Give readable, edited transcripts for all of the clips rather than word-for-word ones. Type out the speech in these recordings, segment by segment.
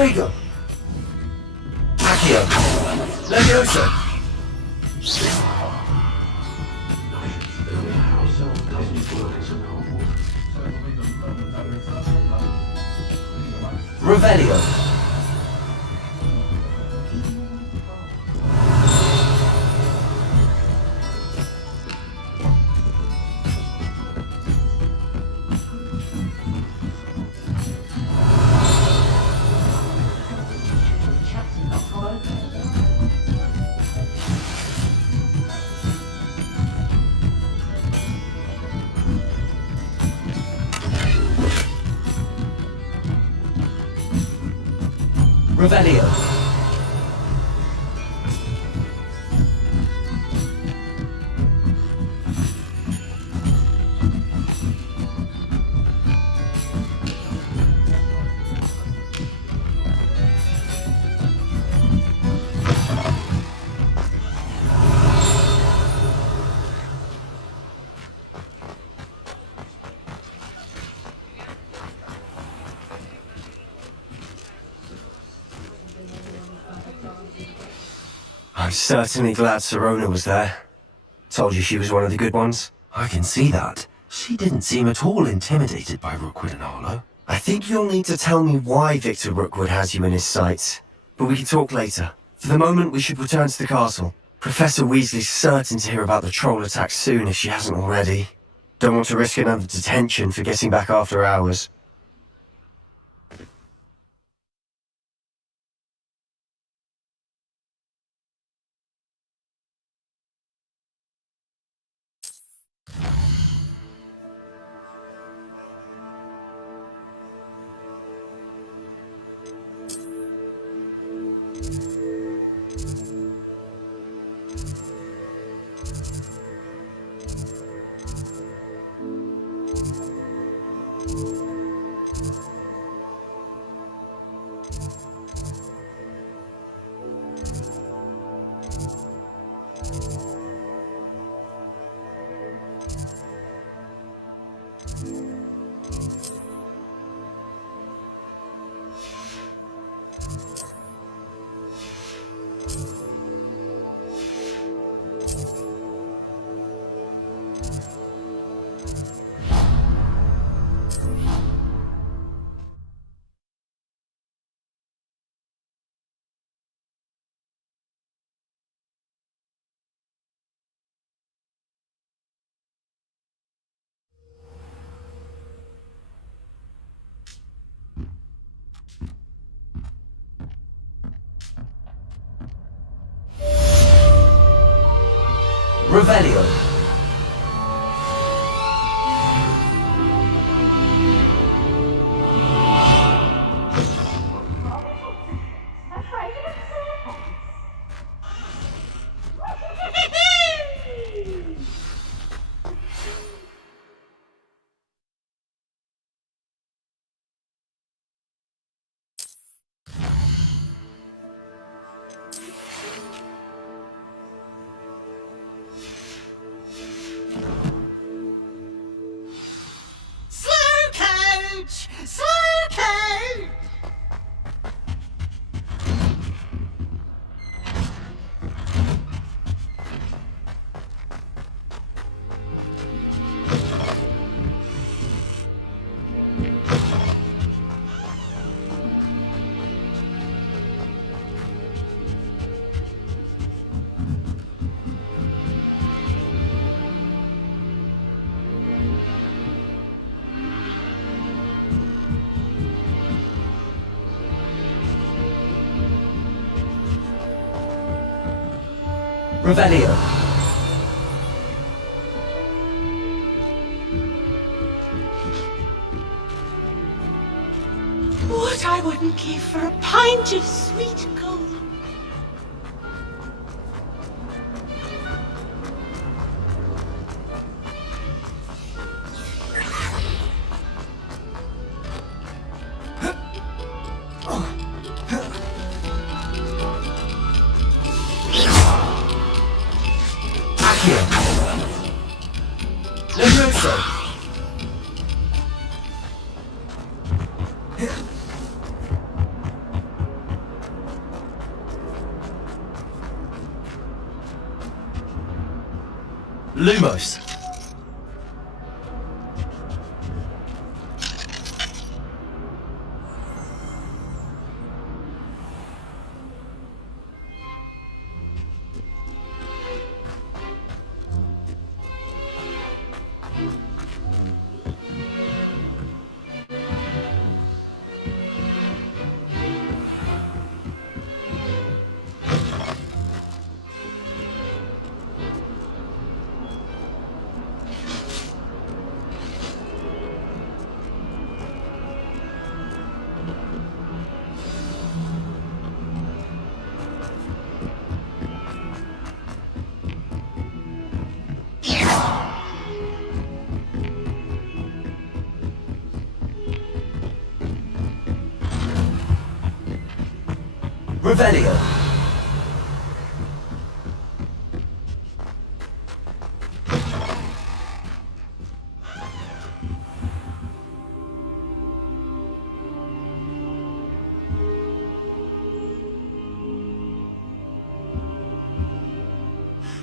Protego! Accio! Levioso! Revelio! Revelio. I'm certainly glad Sirona was there. Told you she was one of the good ones. I can see that. She didn't seem at all intimidated by Rookwood and Harlow. I think you'll need to tell me why Victor Rookwood has you in his sights. But we can talk later. For the moment, we should return to the castle. Professor Weasley's certain to hear about the troll attack soon if she hasn't already. Don't want to risk another detention for getting back after hours. Revelio. Revelio. What I wouldn't give for a pint of sweet gold. Lumos. Revelio.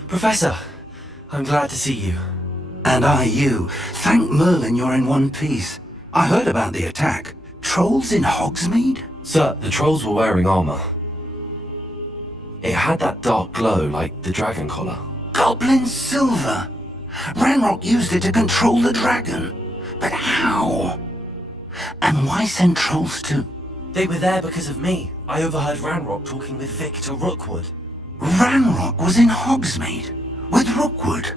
Professor, I'm glad to see you. And I you. Thank Merlin you're in one piece. I heard about the attack. Trolls in Hogsmeade? Sir, the trolls were wearing armor. It had that dark glow like the dragon collar. Goblin silver! Ranrock used it to control the dragon. But how? And why send trolls to... They were there because of me. I overheard Ranrock talking with Victor Rookwood. Ranrock was in Hogsmeade? With Rookwood?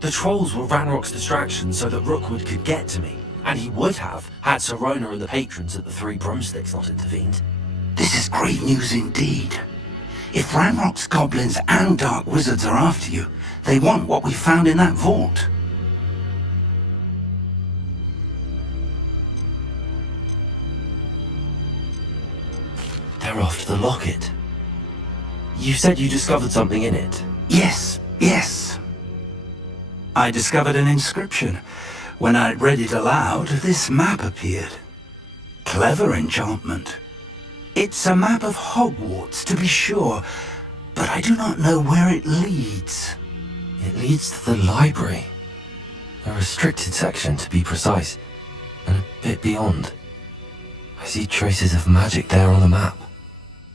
The trolls were Ranrock's distraction so that Rookwood could get to me. And he would have, had Sirona and the patrons at the Three Broomsticks not intervened. This is great news indeed. If Ranrock's goblins and dark wizards are after you, they want what we found in that vault. They're after the locket. You said you discovered something in it. Yes. I discovered an inscription. When I read it aloud, this map appeared. Clever enchantment. It's a map of Hogwarts, to be sure, but I do not know where it leads. It leads to the library. A restricted section, to be precise, and a bit beyond. I see traces of magic there on the map.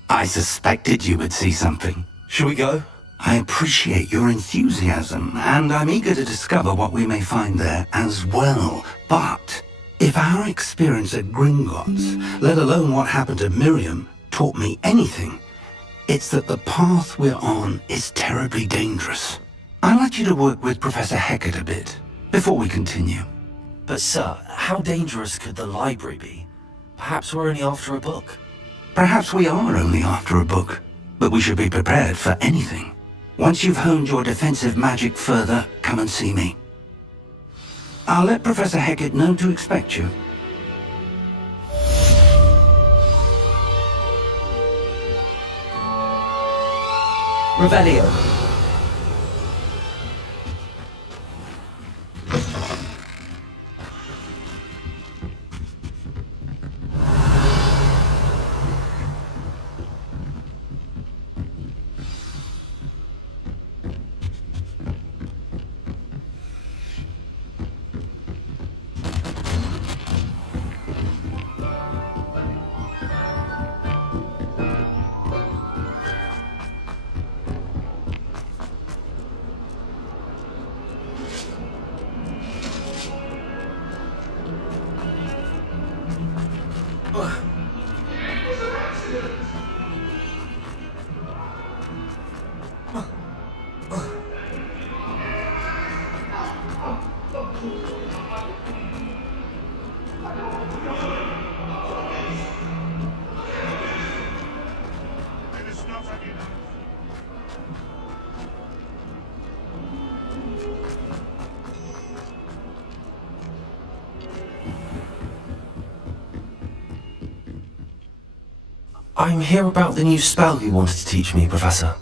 I suspected you would see something. Shall we go? I appreciate your enthusiasm, and I'm eager to discover what we may find there as well. But if our experience at Gringotts, let alone what happened to Miriam, taught me anything, it's that the path we're on is terribly dangerous. I'd like you to work with Professor Hecat a bit, before we continue. But sir, how dangerous could the library be? Perhaps we're only after a book. Perhaps we are only after a book, but we should be prepared for anything. Once you've honed your defensive magic further, come and see me. I'll let Professor Hecat know to expect you. Revelio. I'm here about the new spell you wanted to teach me, Professor.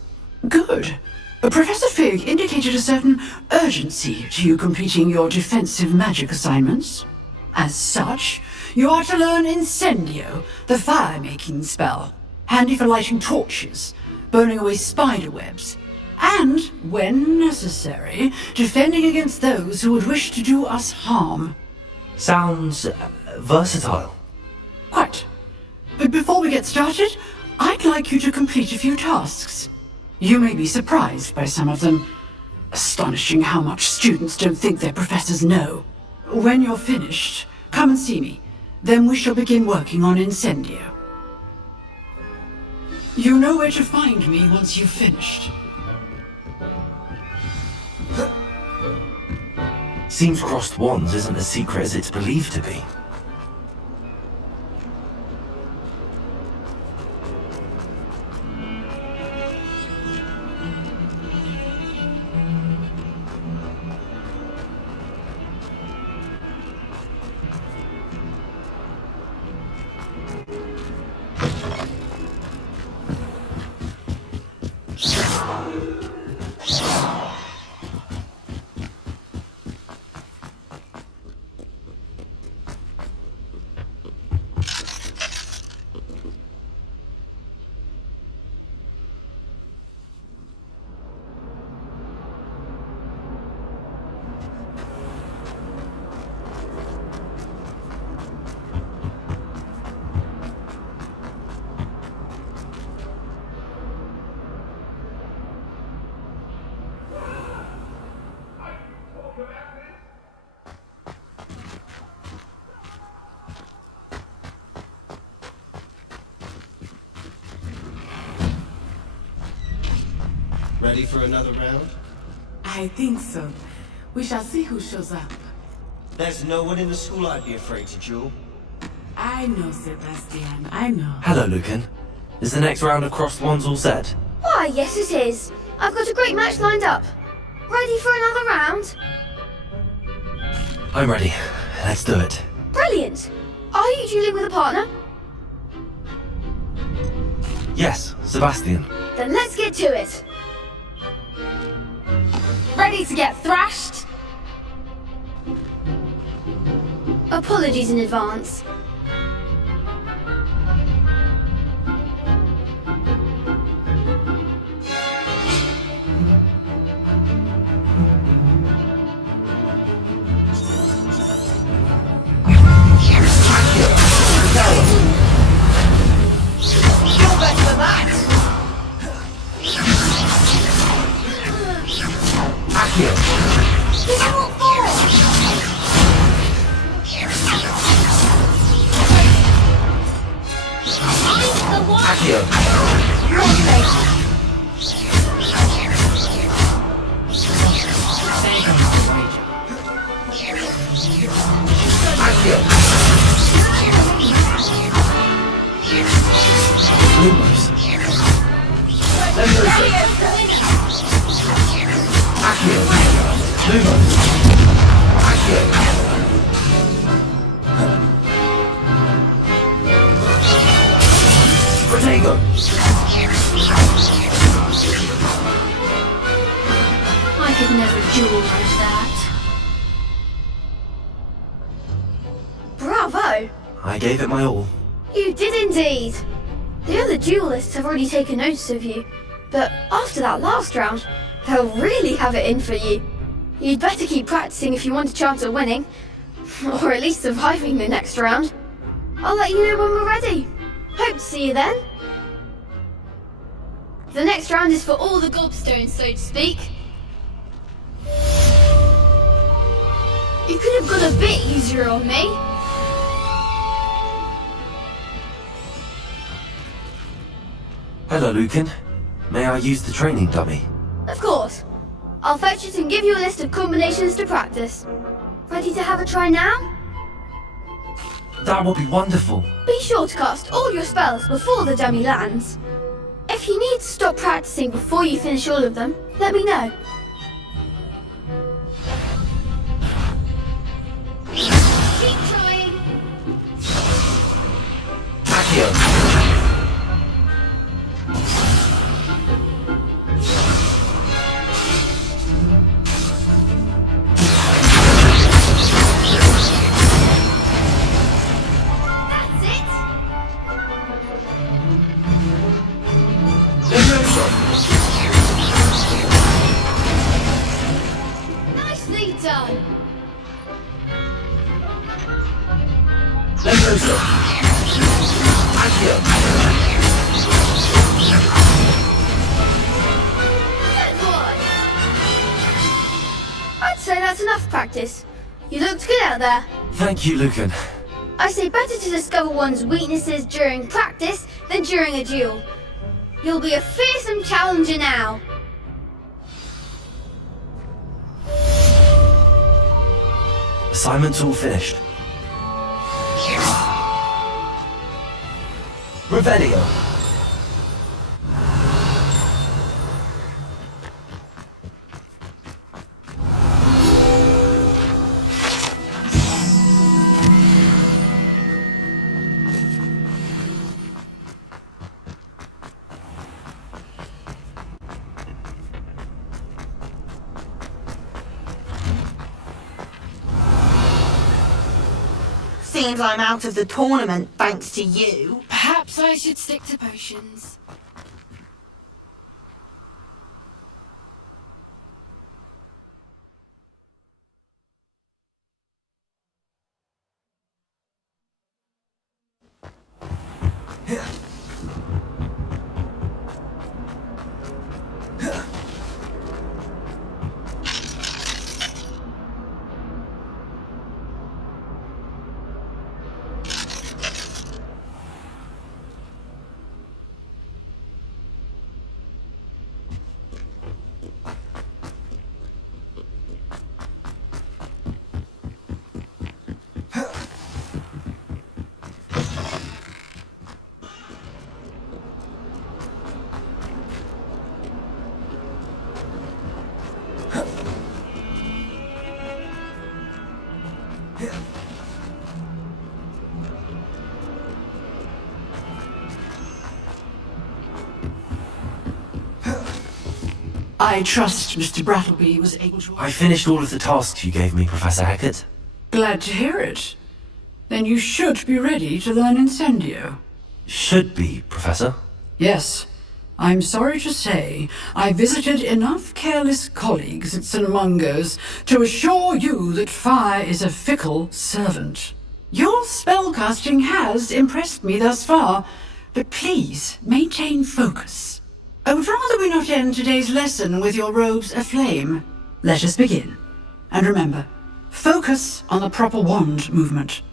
Good. Professor Fig indicated a certain urgency to you completing your defensive magic assignments. As such, you are to learn Incendio, the fire-making spell, handy for lighting torches, burning away spider webs, and, when necessary, defending against those who would wish to do us harm. Sounds versatile. Quite. But before we get started, I'd like you to complete a few tasks. You may be surprised by some of them. Astonishing how much students don't think their professors know. When you're finished, come and see me. Then we shall begin working on Incendio. You know where to find me once you've finished. Seems crossed wands isn't as secret as it's believed to be. Ready for another round? I think so. We shall see who shows up. There's no one in the school I'd be afraid to duel. I know, Sebastian. I know. Hello, Lucan. Is the next round of crossed wands all set? Why, yes it is. I've got a great match lined up. Ready for another round? I'm ready. Let's do it. Brilliant. Are you dueling with a partner? Yes, Sebastian. Then let's get to it. Ready to get thrashed? Apologies in advance. I could never duel like that. Bravo! I gave it my all. You did indeed. The other duelists have already taken notice of you, but after that last round, they'll really have it in for you. You'd better keep practicing if you want a chance at winning, or at least surviving the next round. I'll let you know when we're ready. Hope to see you then. The next round is for all the gobstones, so to speak. You could have got a bit easier on me. Hello, Lucan. May I use the training dummy? Of course. I'll fetch it and give you a list of combinations to practice. Ready to have a try now? That would be wonderful. Be sure to cast all your spells before the dummy lands. If you need to stop practicing before you finish all of them, let me know. Keep trying. Accio. That's it. Hello, sir. Accio. Good boy. I'd say that's enough practice. You looked good out there. Thank you, Lucan. I say better to discover one's weaknesses during practice than during a duel. You'll be a fearsome challenger now. Assignment's all finished. Revelio. Seems I'm out of the tournament thanks to you. Perhaps I should stick to potions. I trust Mr. Brattleby was able to... I finished all of the tasks you gave me, Professor Hackett. Glad to hear it. Then you should be ready to learn Incendio. Should be, Professor. Yes. I'm sorry to say, I visited enough careless colleagues at St. Mungo's to assure you that fire is a fickle servant. Your spellcasting has impressed me thus far, but please maintain focus. I would rather we not end today's lesson with your robes aflame. Let us begin. And remember, focus on the proper wand movement.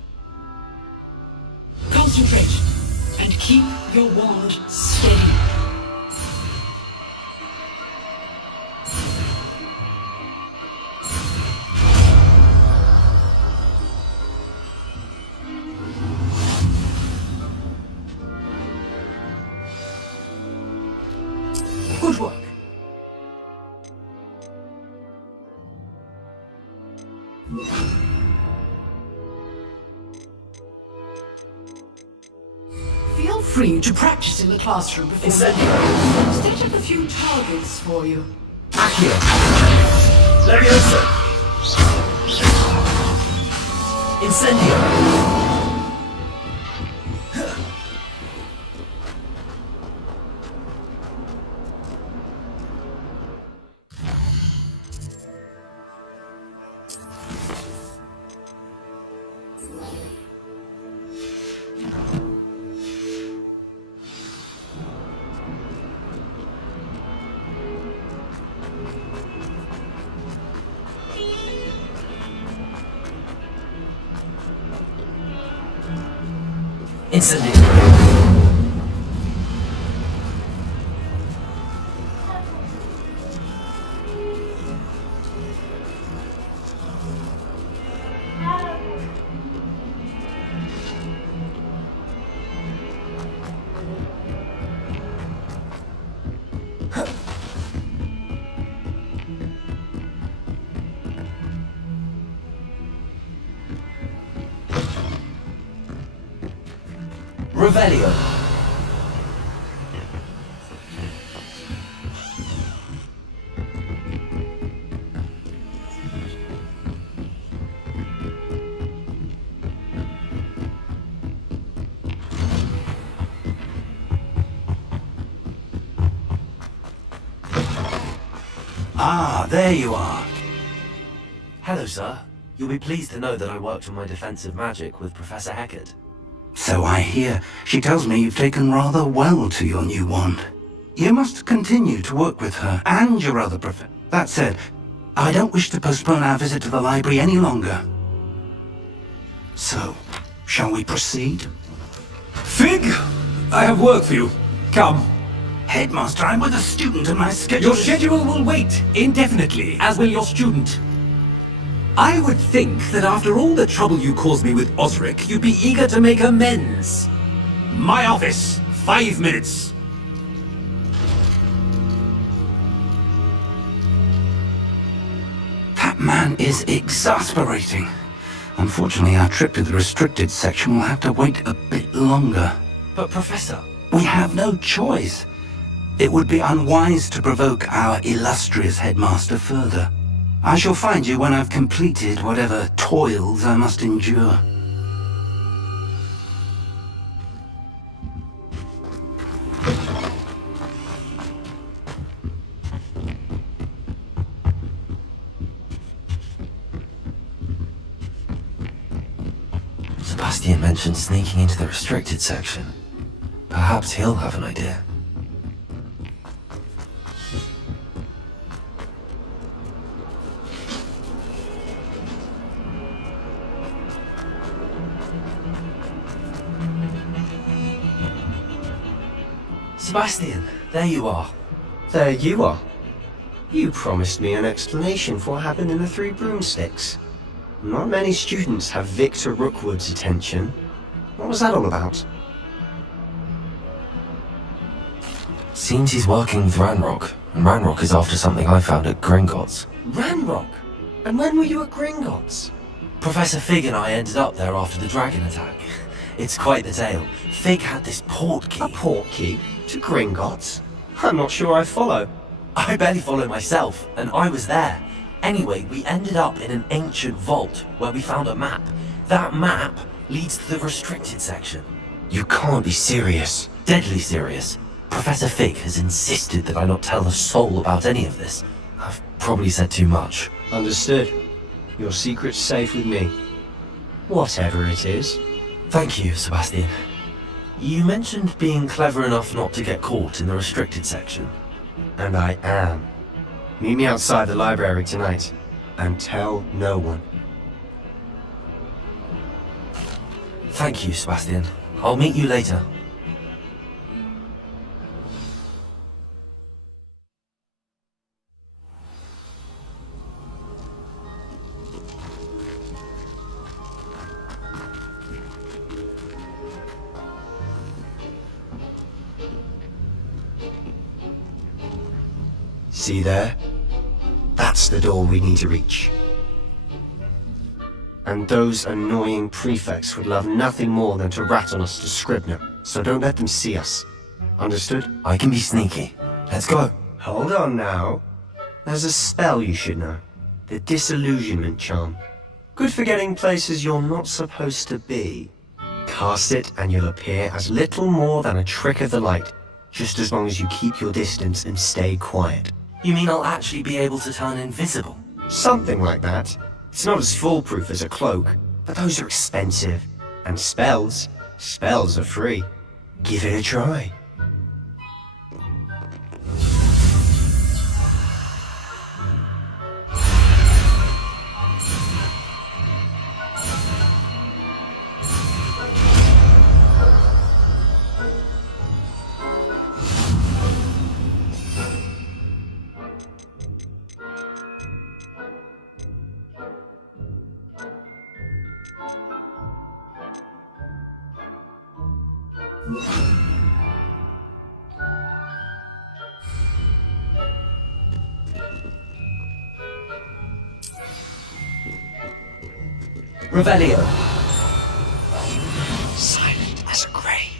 Concentrate, and keep your wand steady. Good work. Feel free to practice in the classroom before... Incendio. State up a few targets for you. Accio. Leviosa. Incendio. Incendio. Revelio. Ah, there you are. Hello, sir. You'll be pleased to know that I worked on my defensive magic with Professor Hackett. So I hear. She tells me you've taken rather well to your new wand. You must continue to work with her and your other professors. That said, I don't wish to postpone our visit to the library any longer. So, shall we proceed? Fig! I have work for you. Come. Headmaster, I'm with a student and my schedule Your schedule will wait indefinitely, as will your student. I would think that after all the trouble you caused me with Osric, you'd be eager to make amends. My office, 5 minutes. That man is exasperating. Unfortunately, our trip to the restricted section will have to wait a bit longer. But Professor, We have no choice. It would be unwise to provoke our illustrious headmaster further. I shall find you when I've completed whatever toils I must endure. Sebastian mentioned sneaking into the restricted section. Perhaps he'll have an idea. Sebastian, there you are. There you are. You promised me an explanation for what happened in the Three Broomsticks. Not many students have Victor Rookwood's attention. What was that all about? Seems he's working with Ranrock, and Ranrock is after something I found at Gringotts. Ranrock? And when were you at Gringotts? Professor Fig and I ended up there after the dragon attack. It's quite the tale. Fig had this port key. A port key? To Gringotts? I'm not sure I follow. I barely follow myself, and I was there. Anyway, we ended up in an ancient vault where we found a map. That map leads to the restricted section. You can't be serious. Deadly serious. Professor Fig has insisted that I not tell a soul about any of this. I've probably said too much. Understood. Your secret's safe with me. Whatever it is. Thank you, Sebastian. You mentioned being clever enough not to get caught in the restricted section. And I am. Meet me outside the library tonight. And tell no one. Thank you, Sebastian. I'll meet you later. See there? That's the door we need to reach. And those annoying prefects would love nothing more than to rat on us to Scribner, so don't let them see us. Understood? I can be sneaky. Let's go. Hold on now. There's a spell you should know. The Disillusionment Charm. Good for getting places you're not supposed to be. Cast it and you'll appear as little more than a trick of the light, just as long as you keep your distance and stay quiet. You mean I'll actually be able to turn invisible? Something like that. It's not as foolproof as a cloak, but those are expensive. And spells are free. Give it a try. Revelio. Silent as a grave.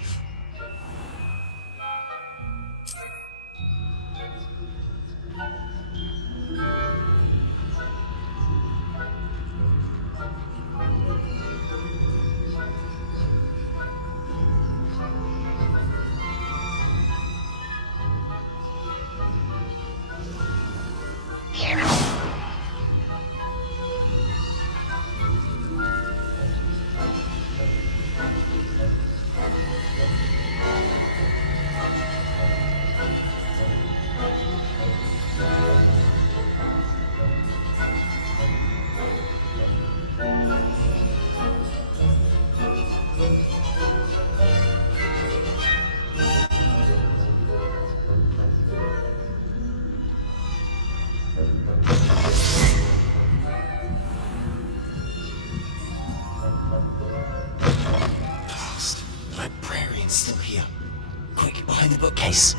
place.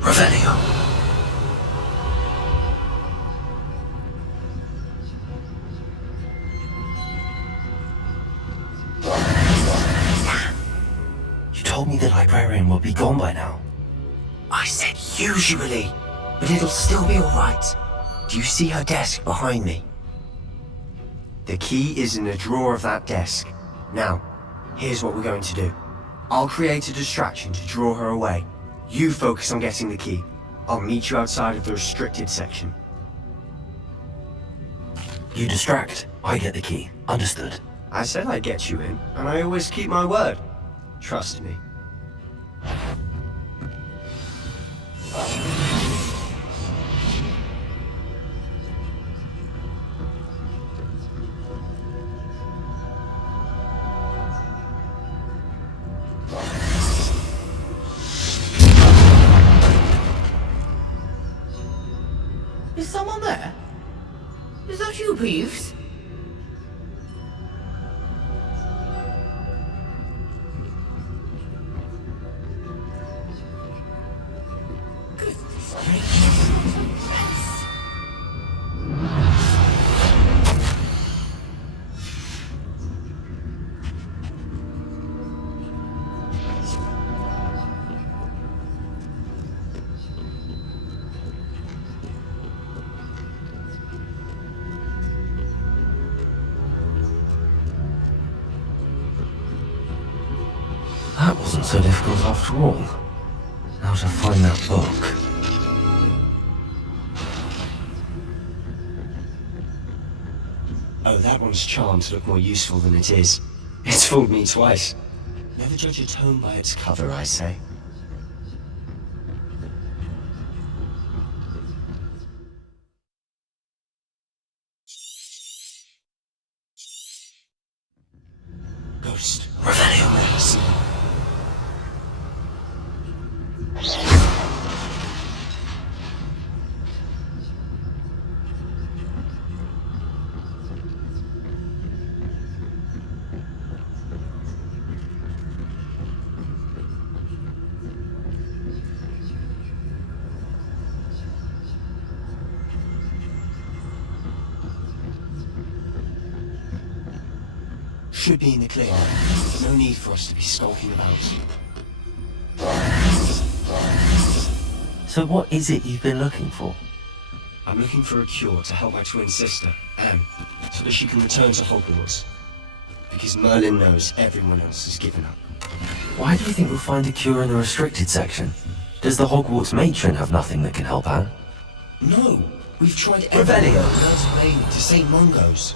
Revelio. You told me the librarian would be gone by now. I said usually, but it'll still be alright. Do you see her desk behind me? The key is in the drawer of that desk. Now, here's what we're going to do. I'll create a distraction to draw her away. You focus on getting the key. I'll meet you outside of the restricted section. You distract, I get the key. Understood. I said I'd get you in, and I always keep my word. Trust me. Is someone there? Is that you, Peeves? That wasn't so difficult after all. Now to find that book. Oh, that one's charmed to look more useful than it is. It's fooled me twice. Never judge a tome by its cover, I say. Ghost. Revelio. Should be in the clear. No need for us to be skulking about. So what is it you've been looking for? I'm looking for a cure to help my twin sister, Anne, so that she can return to Hogwarts. Because Merlin knows everyone else has given up. Why do you think we'll find a cure in the restricted section? Does the Hogwarts matron have nothing that can help Anne? No! We've tried Revelio. everything to save Mungos.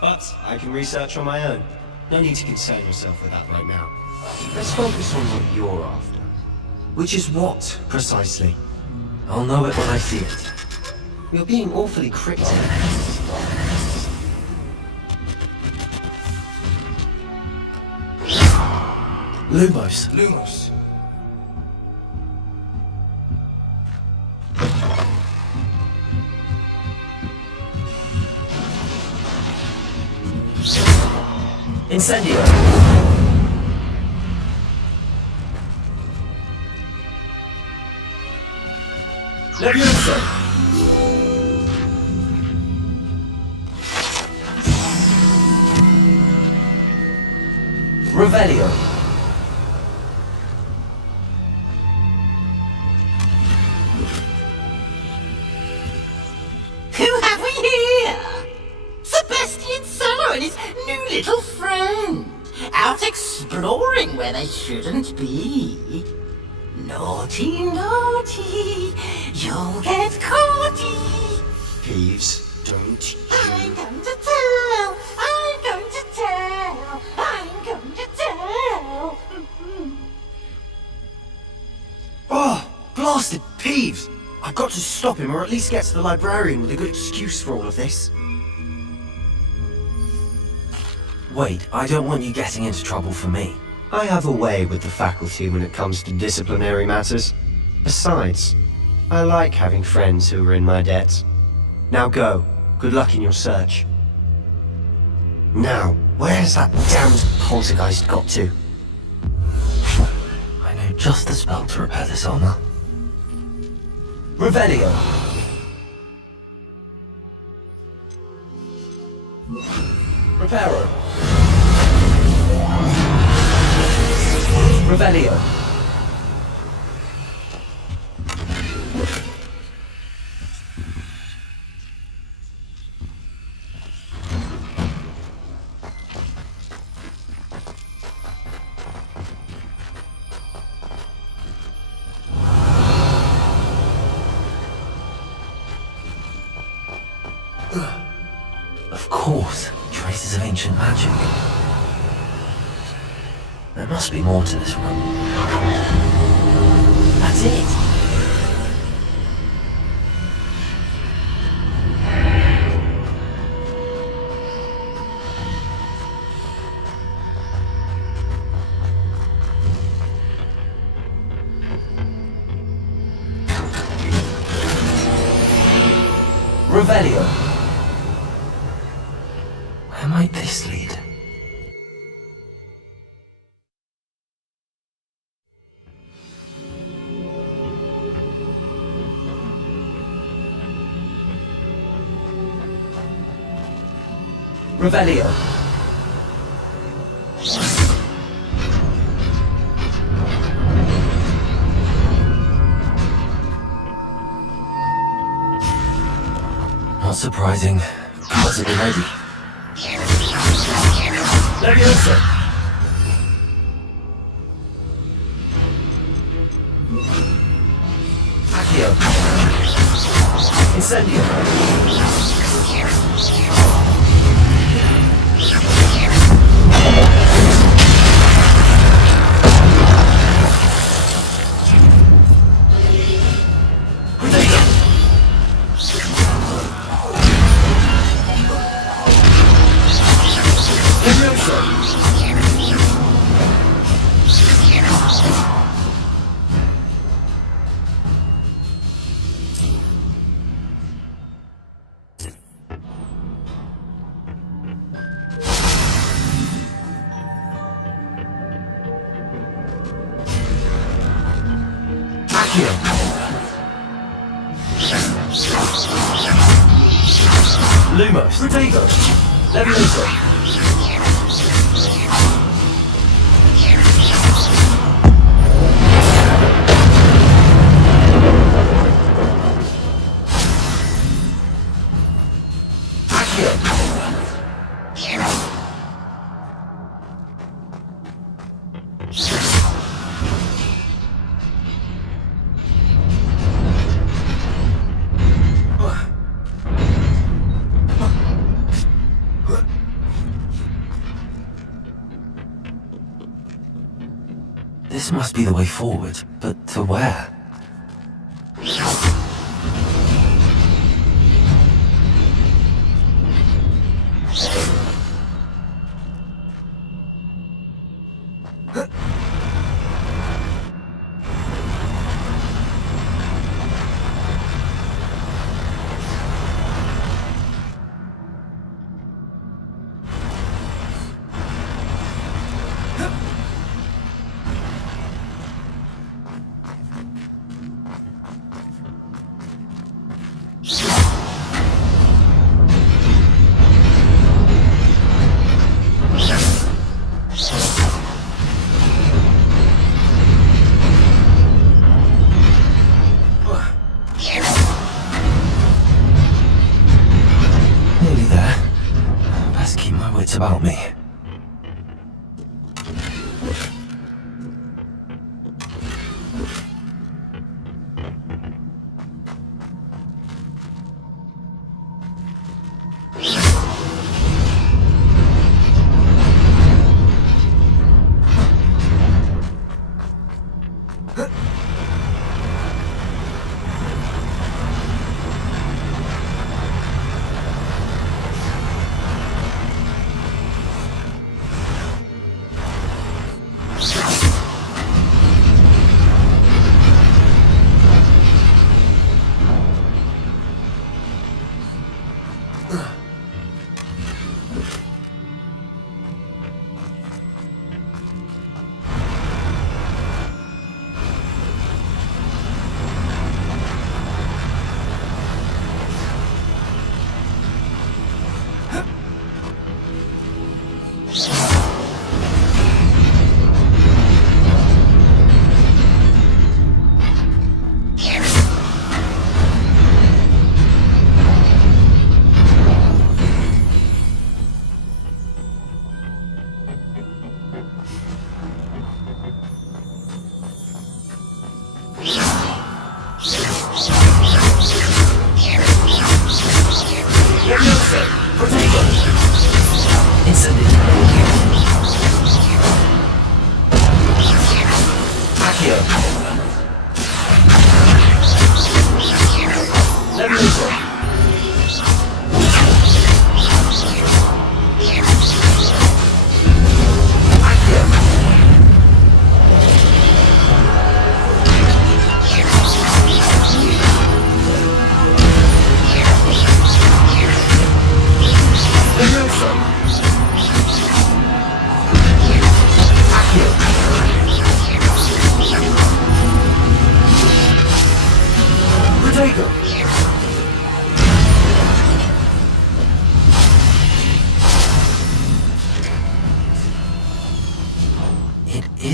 But I can research on my own. No need to concern yourself with that right now. Let's focus on what you're after. Which is what, precisely? I'll know it when I see it. You're being awfully cryptic. Lumos. Lumos. Incendio. Leviosa. Revelio. Who have we here? Sebastian Summer and his new little friend. Out exploring where they shouldn't be. Naughty, naughty, you'll get caughty. Peeves, don't I'm you... going to tell, I'm going to tell, I'm going to tell. Oh, blasted Peeves! I've got to stop him, or at least get to the librarian with a good excuse for all of this. Wait, I don't want you getting into trouble for me. I have a way with the faculty when it comes to disciplinary matters. Besides, I like having friends who are in my debt. Now go. Good luck in your search. Now, where's that damned poltergeist got to? know just the spell to repair this armor. Revelio! Reparo! Revelio! Of course, traces of ancient magic. There must be more to this room. That's it! Revelio! Where might this lead? Revelio! Not surprising. Cards are ready. Leviosa! Accio! Incendio! Lumos! Protego! Leviosa! This must be the way forward, but to where? Nearly there. Best keep my wits about me.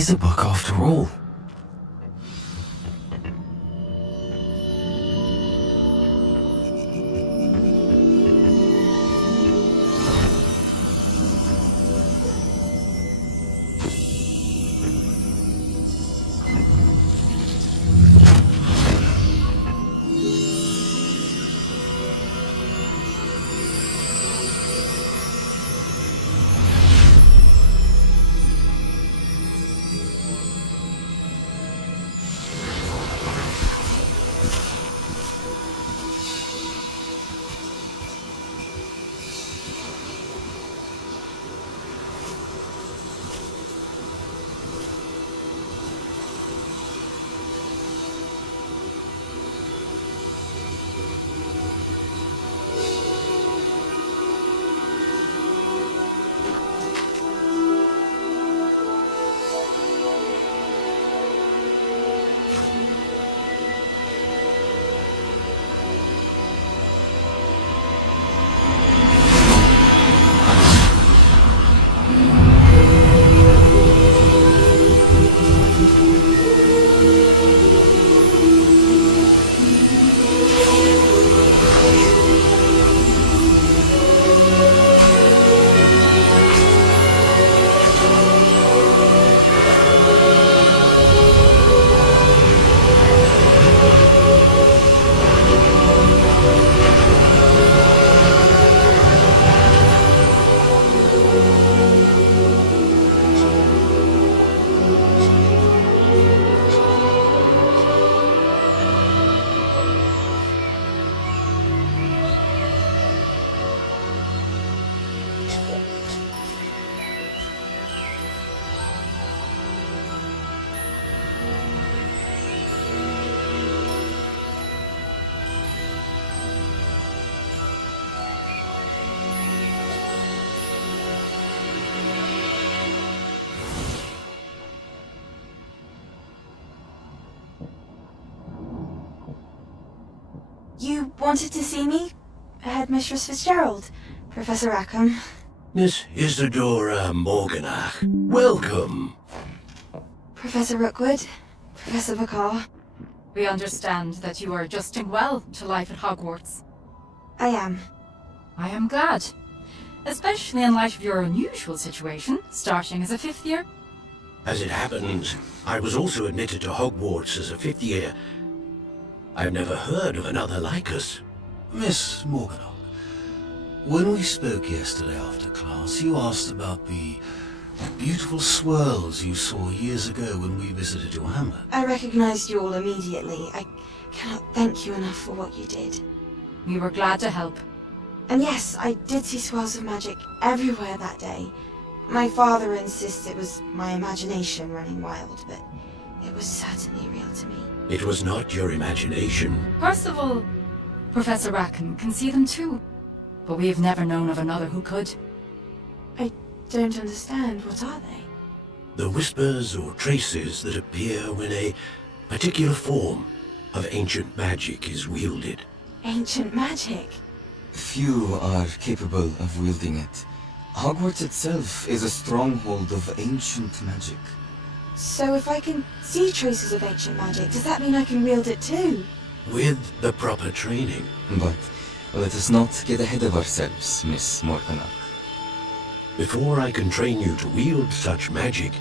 is a book after all. You wanted to see me? Headmistress Fitzgerald, Professor Rackham. Miss Isadora Morganach, welcome. Professor Rookwood, Professor Bakar. We understand that you are adjusting well to life at Hogwarts. I am. I am glad. Especially in light of your unusual situation, starting as a 5th year. As it happens, I was also admitted to Hogwarts as a 5th year. I've never heard of another like us. Miss Morganach, when we spoke yesterday after class, you asked about the beautiful swirls you saw years ago when we visited your hamlet. I recognized you all immediately. I cannot thank you enough for what you did. We were glad to help. And yes, I did see swirls of magic everywhere that day. My father insists it was my imagination running wild, but it was certainly real to me. It was not your imagination. Percival, Professor Rackham can see them too. But we have never known of another who could. I don't understand. What are they? The whispers or traces that appear when a particular form of ancient magic is wielded. Ancient magic? Few are capable of wielding it. Hogwarts itself is a stronghold of ancient magic. So if I can see traces of ancient magic, does that mean I can wield it too? With the proper training. But let us not get ahead of ourselves, Miss Morganach. Before I can train you to wield such magic,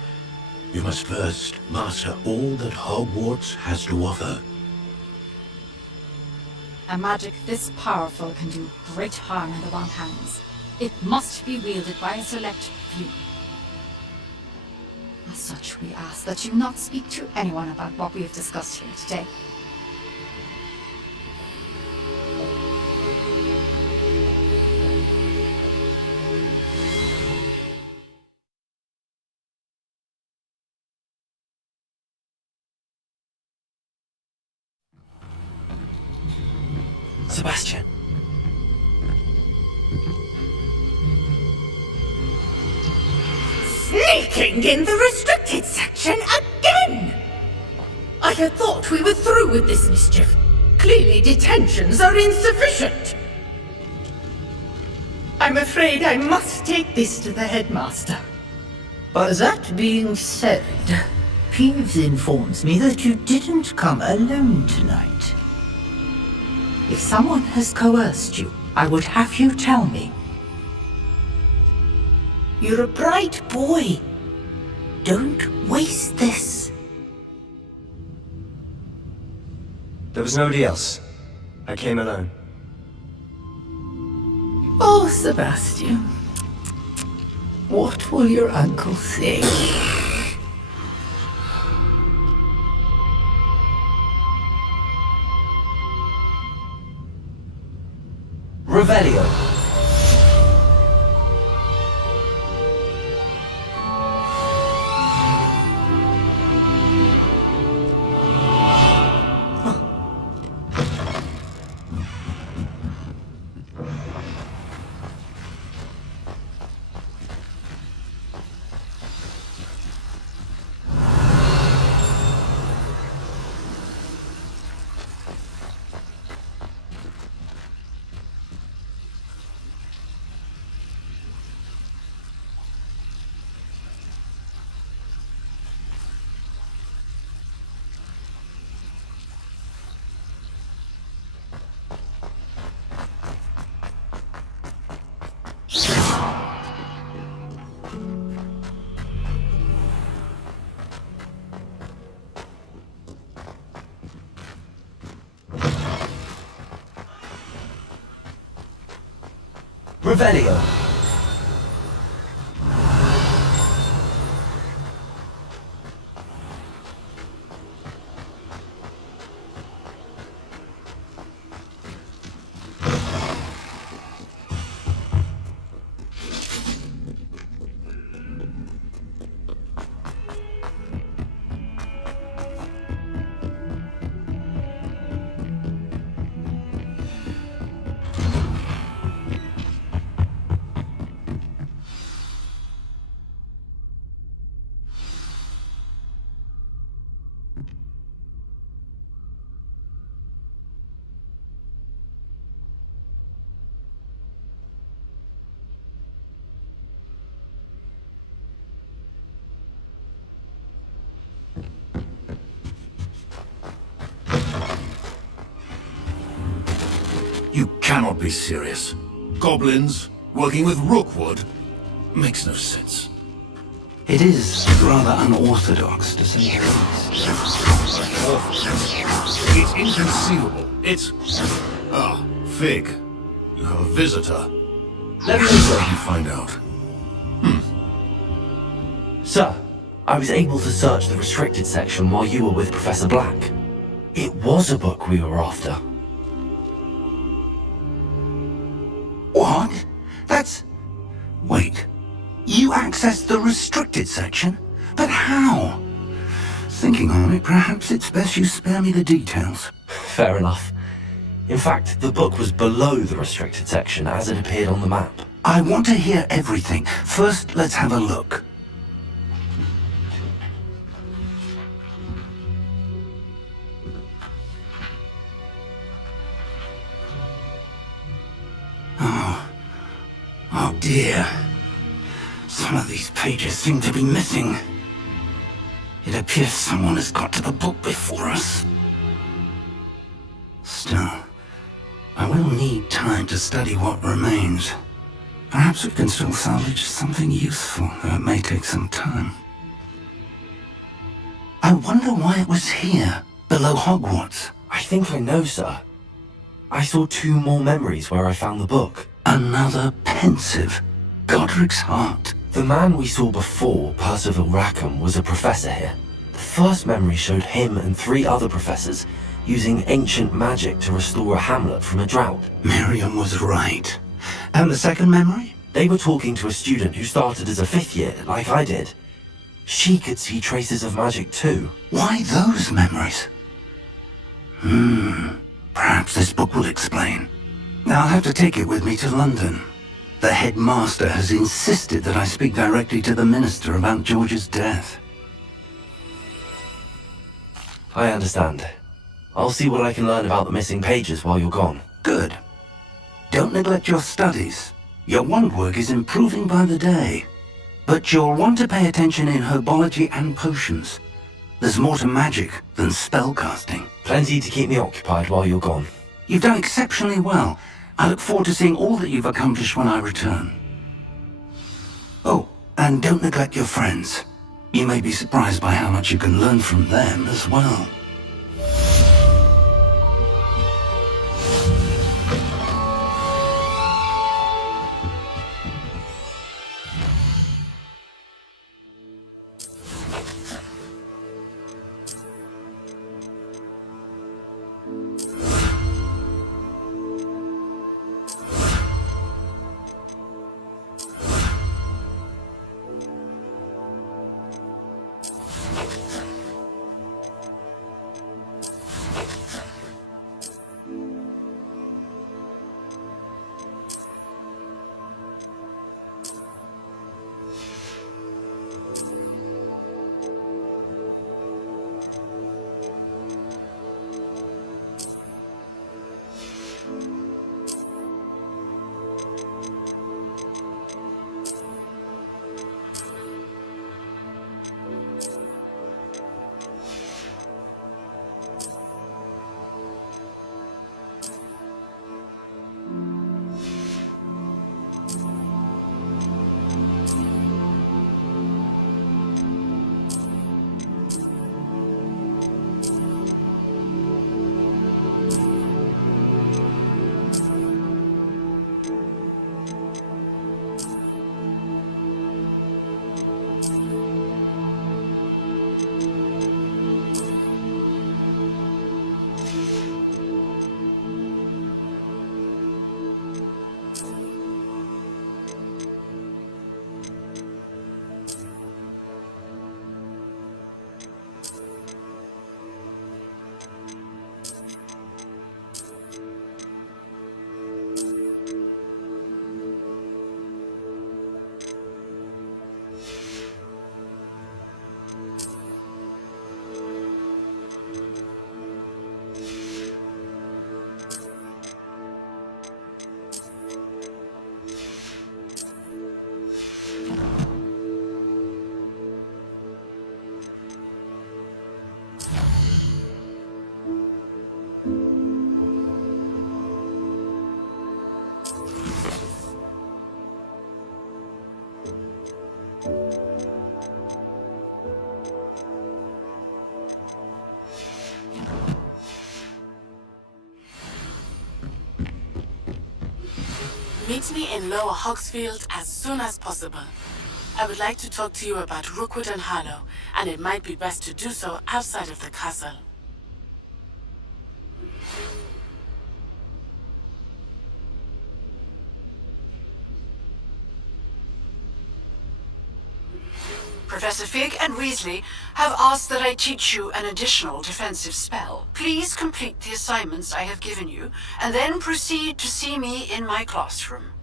you must first master all that Hogwarts has to offer. A magic this powerful can do great harm in the wrong hands. It must be wielded by a select few. As such, we ask that you not speak to anyone about what we have discussed here today. Sebastian. Sneaking in the restricted section again! I had thought we were through with this mischief. Clearly detentions are insufficient. I'm afraid I must take this to the headmaster. But that being said, Peeves informs me that you didn't come alone tonight. If someone has coerced you, I would have you tell me. You're a bright boy. Don't waste this. There was nobody else. I came alone. Oh, Sebastian. What will your uncle say? Revelio. Revelio. You cannot be serious. Goblins working with Rookwood makes no sense. It is rather unorthodox, to say the least. It's inconceivable. It's... Ah, Fig. You have a visitor. Let me find out. Sir, I was able to search the restricted section while you were with Professor Black. It was a book we were after. What? That's... Wait. You accessed the restricted section? But how? Thinking on it, perhaps it's best you spare me the details. Fair enough. In fact, the book was below the restricted section as it appeared on the map. I want to hear everything. First, let's have a look. Oh dear. Some of these pages seem to be missing. It appears someone has got to the book before us. Still, I will need time to study what remains. Perhaps we can still salvage something useful, though it may take some time. I wonder why it was here, below Hogwarts. I think I know, sir. I saw 2 more memories where I found the book. Another pensive. Godric's heart. The man we saw before, Percival Rackham, was a professor here. The first memory showed him and 3 other professors using ancient magic to restore a hamlet from a drought. Miriam was right. And the second memory? They were talking to a student who started as a 5th year, like I did. She could see traces of magic too. Why those memories? Perhaps this book will explain. I'll have to take it with me to London. The headmaster has insisted that I speak directly to the minister about George's death. I understand. I'll see what I can learn about the missing pages while you're gone. Good. Don't neglect your studies. Your wand work is improving by the day. But you'll want to pay attention in herbology and potions. There's more to magic than spellcasting. Plenty to keep me occupied while you're gone. You've done exceptionally well. I look forward to seeing all that you've accomplished when I return. Oh, and don't neglect your friends. You may be surprised by how much you can learn from them as well. Meet me in Lower Hogsfield as soon as possible. I would like to talk to you about Rookwood and Harlow, and it might be best to do so outside of the castle. Professor Fig and Weasley have asked that I teach you an additional defensive spell. Please complete the assignments I have given you, and then proceed to see me in my classroom.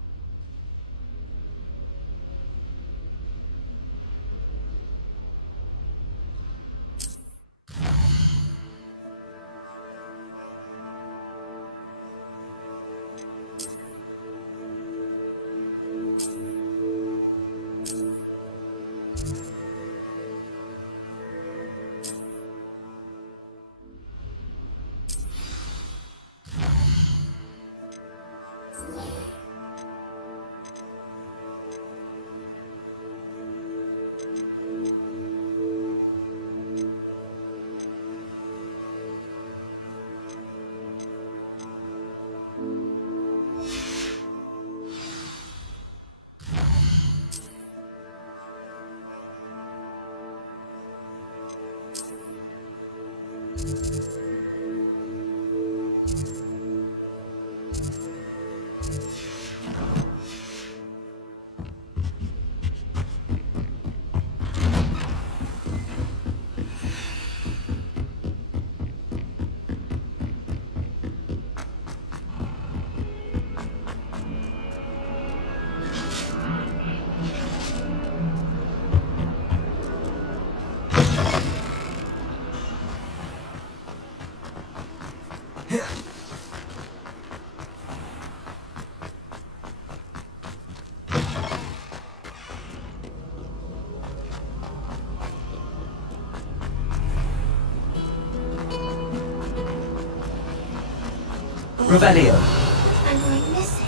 Revelio. I'm going missing.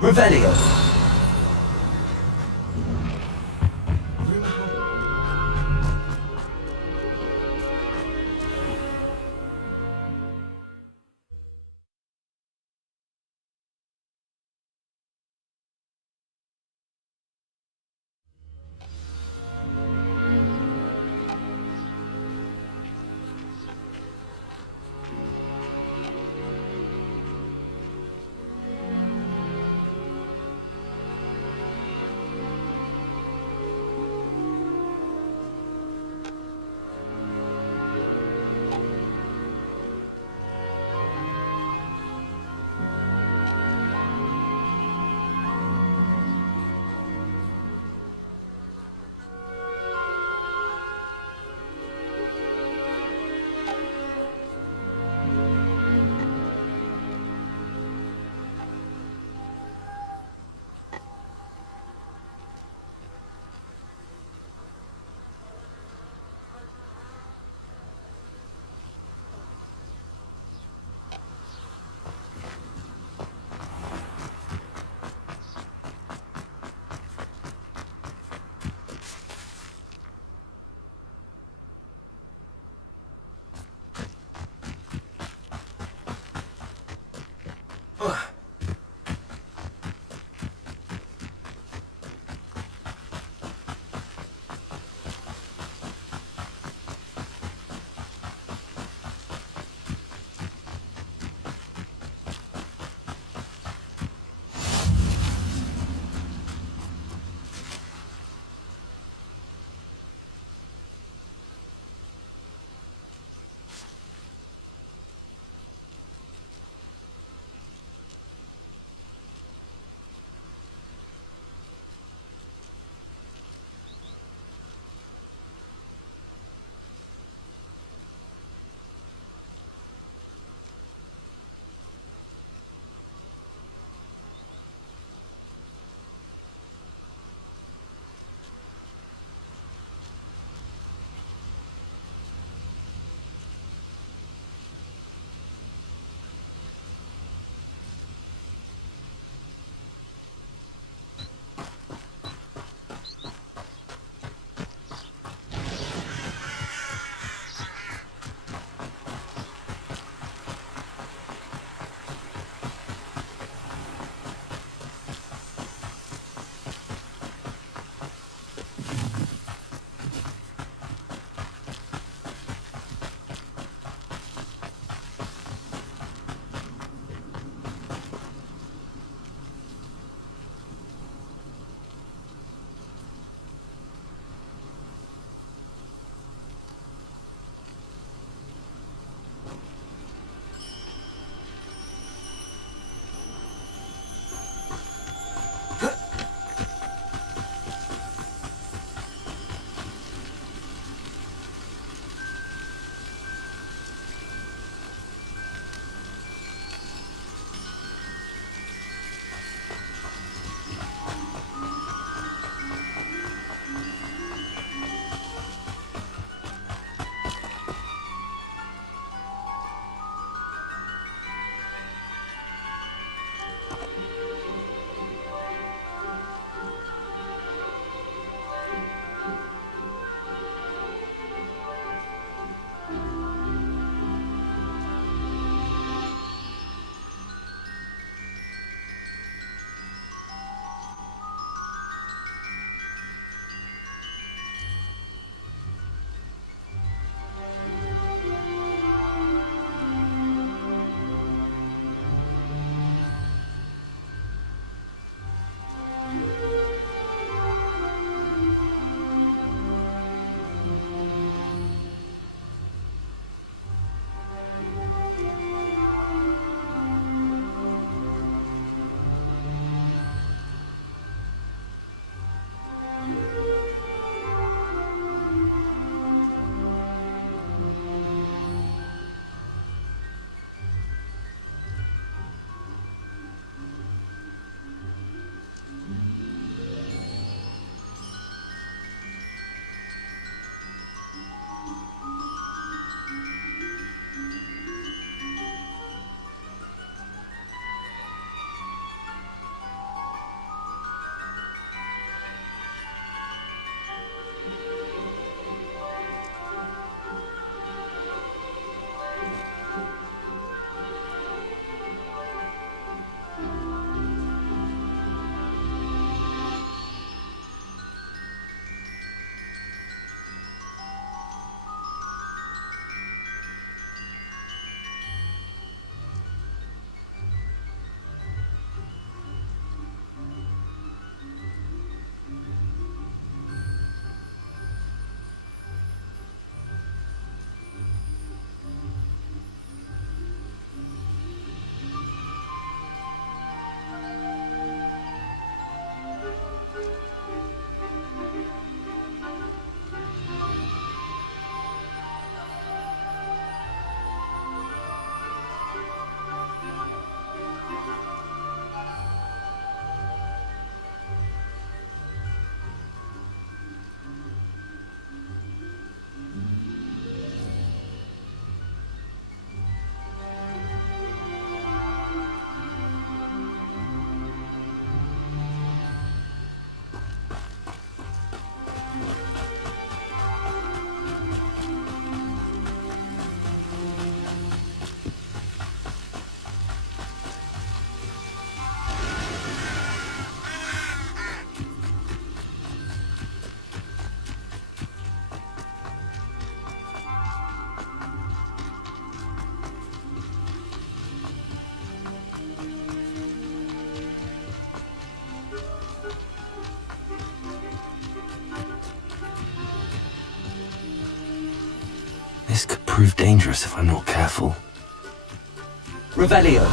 Revelio. This could prove dangerous if I'm not careful. Revelio.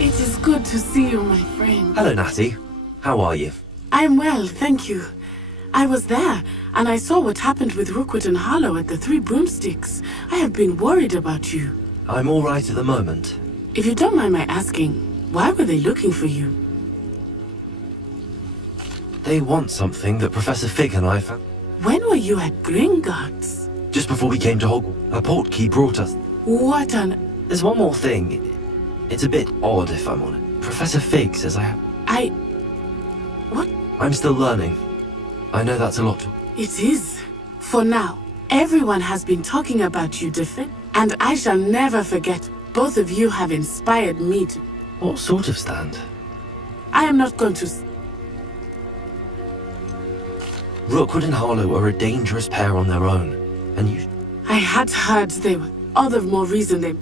It is good to see you, my friend. Hello, Natty. How are you? I'm well, thank you. I was there, and I saw what happened with Rookwood and Harlow at the Three Broomsticks. I have been worried about you. I'm all right at the moment. If you don't mind my asking, why were they looking for you? They want something that Professor Fig and I found. When were you at Gringotts? Just before we came to Hogwarts, a portkey brought us. What on... There's one more thing. It's a bit odd, if I'm honest. Professor Fig says I have... What? I'm still learning. I know that's a lot. It is. For now, everyone has been talking about you, Defin, and I shall never forget. Both of you have inspired me to... What sort of stand? I am not going to... Rookwood and Harlow are a dangerous pair on their own, and you... I had heard they were. All the more reason they...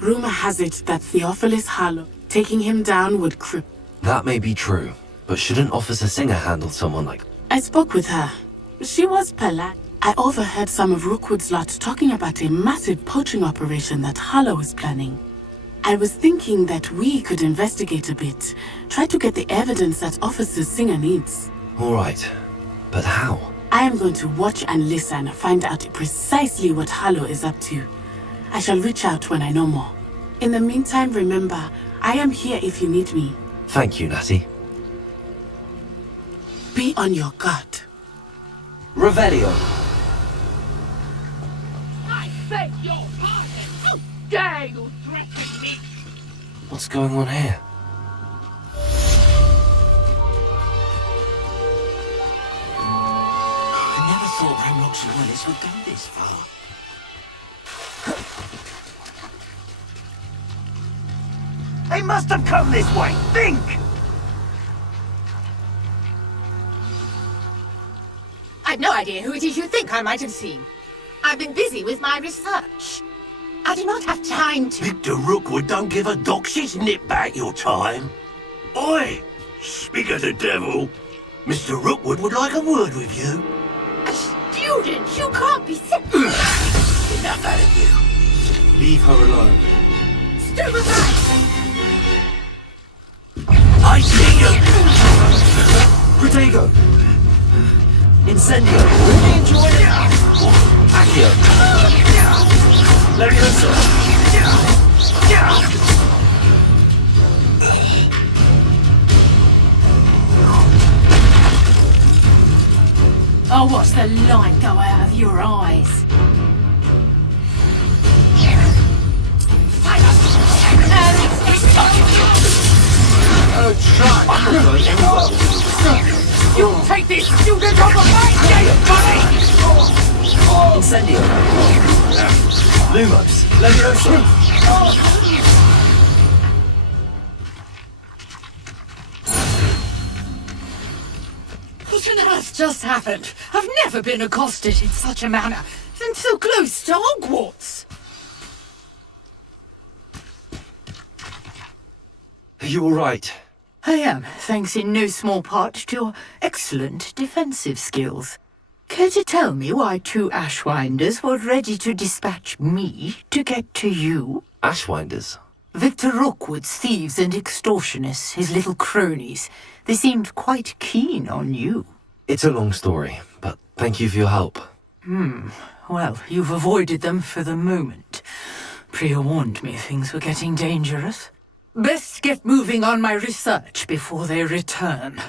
Rumor has it that Theophilus Harlow, taking him down would cripple. That may be true, but shouldn't Officer Singer handle someone like... I spoke with her. She was polite. I overheard some of Rookwood's lot talking about a massive poaching operation that Harlow was planning. I was thinking that we could investigate a bit, try to get the evidence that Officer Singer needs. All right, but how? I am going to watch and listen, find out precisely what Harlow is up to. I shall reach out when I know more. In the meantime, remember, I am here if you need me. Thank you, Natty. Be on your guard. Revelio. I beg your pardon! How dare you threaten me? What's going on here? I never thought Ramrocks and Willis would go this far. They must have come this way! Think! I've no idea who it is you think I might have seen. I've been busy with my research. I do not have time to... Victor Rookwood don't give a doxy's nip back your time. Oi! Speak of the devil. Mr. Rookwood would like a word with you. A student? You can't be sick. Enough out of you. Leave her alone. Stay aside! I see you! Protego! Incendio! Accio! Leviosa! I'll watch the light go out of your eyes. I'm not going anywhere. You'll take this student off of my gate, buddy! Incendio! Lumos! Leviosa! What on earth just happened? I've never been accosted in such a manner, and so close to Hogwarts. Are you all right? I am, thanks in no small part to your excellent defensive skills. Care to tell me why two Ashwinders were ready to dispatch me to get to you? Ashwinders? Victor Rookwood's thieves and extortionists, his little cronies. They seemed quite keen on you. It's a long story, but thank you for your help. Well, you've avoided them for the moment. Priya warned me things were getting dangerous. Best get moving on my research before they return.